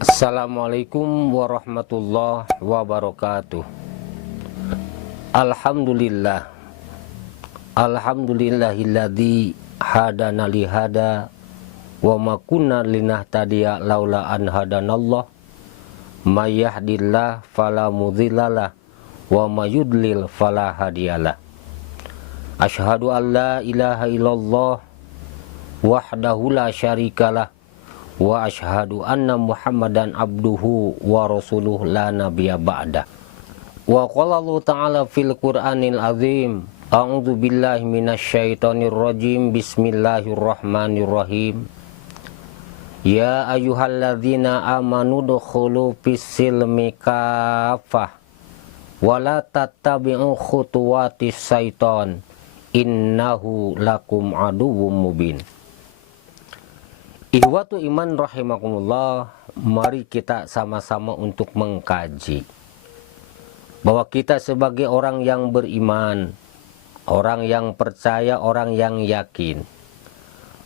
Assalamualaikum warahmatullahi wabarakatuh. Alhamdulillah, alhamdulillahilladzi hadana lihada wa ma kunna linahtadiya laula an hadanallah, may yahdillah fala mudhillalah wa may yudlil fala hadiyalah. Asyhadu an la ilaha illallah wahdahu la syarikalah wa ashhadu anna Muhammadan abduhu wa rasuluh la nabiyya ba'da. Wa qala Allah ta'ala fil Qur'anil azim, a'udzu billahi minasyaitonir rajim, bismillahirrahmanirrahim. Ya ayyuhalladzina amanu dukhulu fis-silmi kaffah wa la tattabi'u khutuwatis syaiton innahu lakum aduwwum mubin. Ihwatu iman rahimakumullah, mari kita sama-sama untuk mengkaji bahwa kita sebagai orang yang beriman, orang yang percaya, orang yang yakin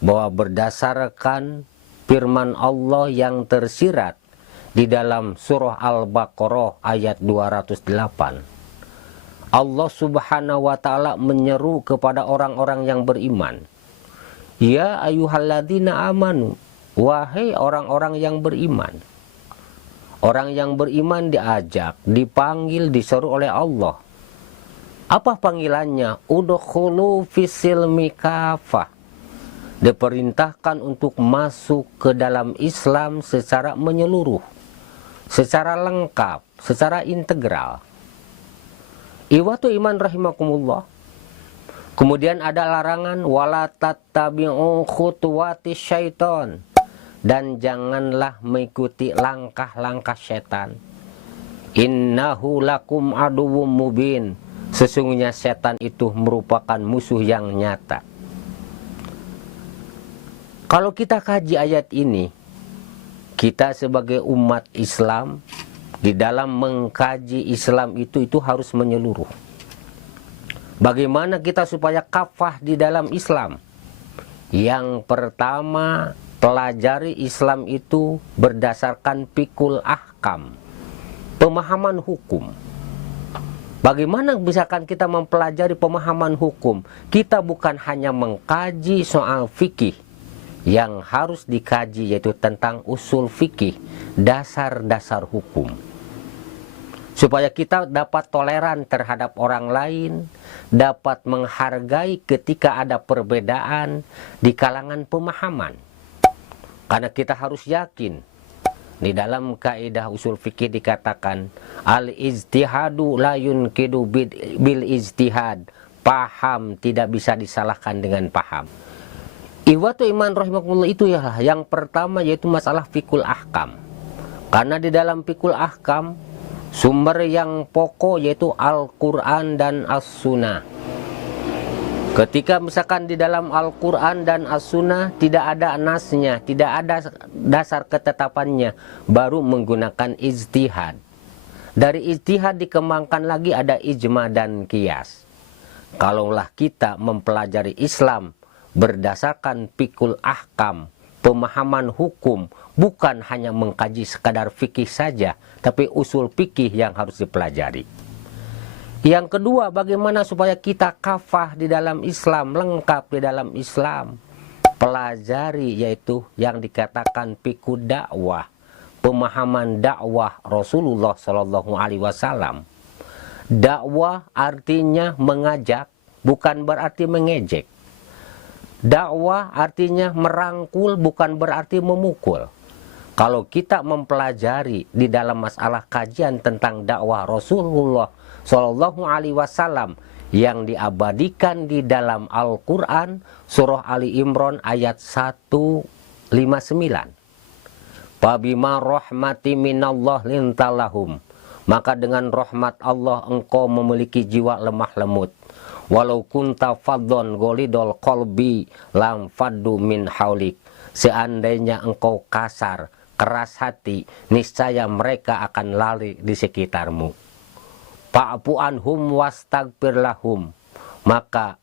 bahwa berdasarkan firman Allah yang tersirat di dalam surah Al-Baqarah ayat 208, Allah subhanahu wa ta'ala menyeru kepada orang-orang yang beriman, ya ayyuhalladzina amanu, wahai orang-orang yang beriman. Orang yang beriman diajak, dipanggil, disuruh oleh Allah. Apa panggilannya? Udkhulu fis-silmi kaffah. Diperintahkan untuk masuk ke dalam Islam secara menyeluruh, secara lengkap, secara integral. Iwatu iman rahimakumullah. Kemudian ada larangan wala tattabi'u khutuwatis syaiton, dan janganlah mengikuti langkah-langkah setan. Innahu lakum aduwwum mubin, sesungguhnya setan itu merupakan musuh yang nyata. Kalau kita kaji ayat ini, kita sebagai umat Islam di dalam mengkaji Islam itu harus menyeluruh. Bagaimana kita supaya kafah di dalam Islam? Yang pertama, pelajari Islam itu berdasarkan fikul ahkam, pemahaman hukum. Bagaimana misalkan kita mempelajari pemahaman hukum? Kita bukan hanya mengkaji soal fikih, yang harus dikaji yaitu tentang usul fikih, dasar-dasar hukum. Supaya kita dapat toleran terhadap orang lain, dapat menghargai ketika ada perbedaan di kalangan pemahaman. Karena kita harus yakin, di dalam kaidah usul fikih dikatakan, al-ijtihadu la yunqidu bil ijtihad. Paham tidak bisa disalahkan dengan paham. Ihwatu iman rahimakumullah, itu ya yang pertama, yaitu masalah fikul ahkam. Karena di dalam fikul ahkam, sumber yang pokok yaitu Al-Quran dan As-Sunnah. Ketika misalkan di dalam Al-Quran dan As-Sunnah tidak ada nasnya, tidak ada dasar ketetapannya, baru menggunakan ijtihad. Dari ijtihad dikembangkan lagi ada ijma dan qiyas. Kalaulah kita mempelajari Islam berdasarkan fikul ahkam, pemahaman hukum, bukan hanya mengkaji sekadar fikih saja, tapi usul fikih yang harus dipelajari. Yang kedua, bagaimana supaya kita kafah di dalam Islam, lengkap di dalam Islam? Pelajari yaitu yang dikatakan fikih dakwah, pemahaman dakwah Rasulullah Shallallahu Alaihi Wasallam. Dakwah artinya mengajak, bukan berarti mengejek. Dakwah artinya merangkul, bukan berarti memukul. Kalau kita mempelajari di dalam masalah kajian tentang dakwah Rasulullah Shallallahu Alaihi Wasallam yang diabadikan di dalam Al-Quran, surah Ali Imran ayat 159. Fabima rahmati minallah lintalahum maka dengan rahmat Allah engkau memiliki jiwa lemah lembut. Walau kunta fadhon golidol qalbi lam faddu min haulik. Seandainya engkau kasar, keras hati, niscaya mereka akan lari di sekitarmu. Fa'fu anhum wastaghfir lahum. Maka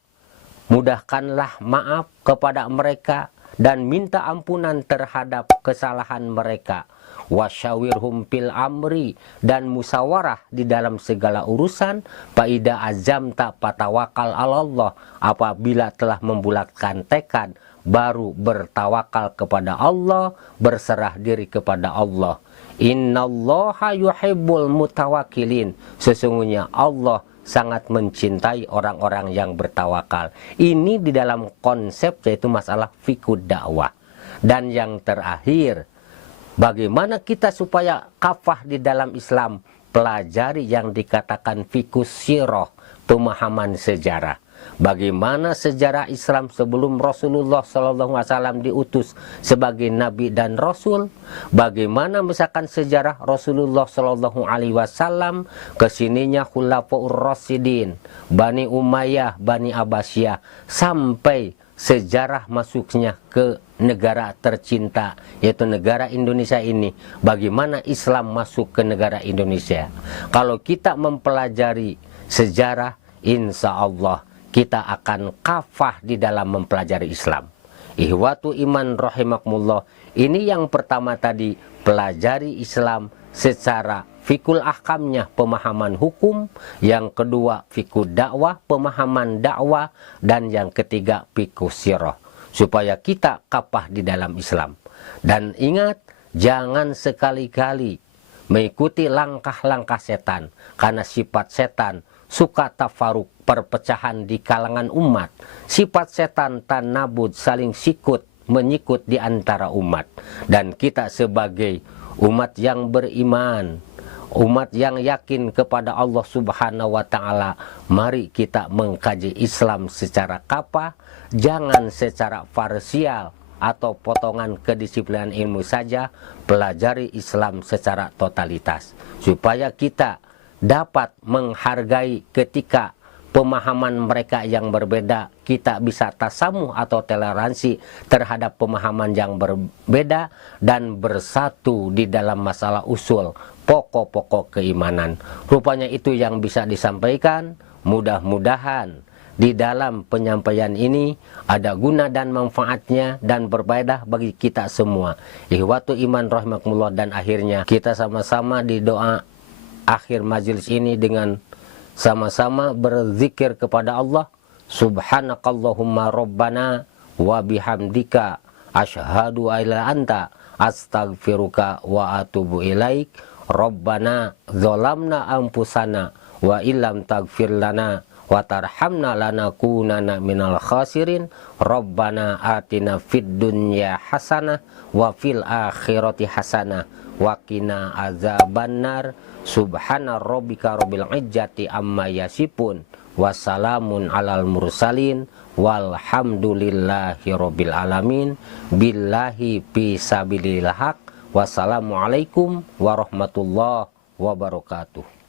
mudahkanlah maaf kepada mereka dan minta ampunan terhadap kesalahan mereka. Wasyawirhum fil amri, dan musyawarah di dalam segala urusan. Faida azamta patawakal Allah, apabila telah membulatkan tekad baru bertawakal kepada Allah, berserah diri kepada Allah. Innallaha yuhibbul mutawakkilin. Sesungguhnya Allah sangat mencintai orang-orang yang bertawakal. Ini di dalam konsep yaitu masalah fiqh dakwah. Dan yang terakhir, bagaimana kita supaya kafah di dalam Islam? Pelajari yang dikatakan fiqh sirah, pemahaman sejarah. Bagaimana sejarah Islam sebelum Rasulullah SAW diutus sebagai Nabi dan Rasul. Bagaimana misalkan sejarah Rasulullah SAW kesininya Khulafaur Rasyidin, Bani Umayyah, Bani Abbasiyah, sampai sejarah masuknya ke negara tercinta yaitu negara Indonesia ini. Bagaimana Islam masuk ke negara Indonesia? Kalau kita mempelajari sejarah, insya Allah kita akan kafah di dalam mempelajari Islam. Ihwatu iman rahimakumullah. Ini yang pertama tadi, pelajari Islam secara fikul ahkamnya, pemahaman hukum. Yang kedua fikul dakwah, pemahaman dakwah. Dan yang ketiga fikul sirah, supaya kita kafah di dalam Islam. Dan ingat, jangan sekali-kali mengikuti langkah-langkah setan, karena sifat setan suka tafaruk, perpecahan di kalangan umat. Sifat setan tanabud, saling sikut menyikut di antara umat. Dan kita sebagai umat yang beriman, umat yang yakin kepada Allah Subhanahu wa Ta'ala, mari kita mengkaji Islam secara kafah, jangan secara parsial atau potongan kedisiplinan ilmu saja. Pelajari Islam secara totalitas supaya kita dapat menghargai ketika pemahaman mereka yang berbeda. Kita bisa tasamuh atau toleransi terhadap pemahaman yang berbeda dan bersatu di dalam masalah usul pokok-pokok keimanan. Rupanya itu yang bisa disampaikan. Mudah-mudahan di dalam penyampaian ini ada guna dan manfaatnya dan berfaedah bagi kita semua. Ihwatu iman rahimakumullah. Dan akhirnya kita sama-sama di doa akhir majelis ini dengan sama-sama berzikir kepada Allah. Subhanakallahumma rabbana wa bihamdika asyhadu alla anta astaghfiruka wa atubu ilaik. Rabbana zalamna anfusana wa illam taghfir lana wa tarhamna lanakunanna minal khasirin. Rabbana atina fid dunya hasanah wa fil akhirati hasanah wa qina azabannar. Subhana rabbika rabbil izzati amma yasifun, wassalamun alal mursalin, walhamdulillahi rabbil alamin. Billahi fisabilil haq. Wassalamualaikum warahmatullahi wabarakatuh.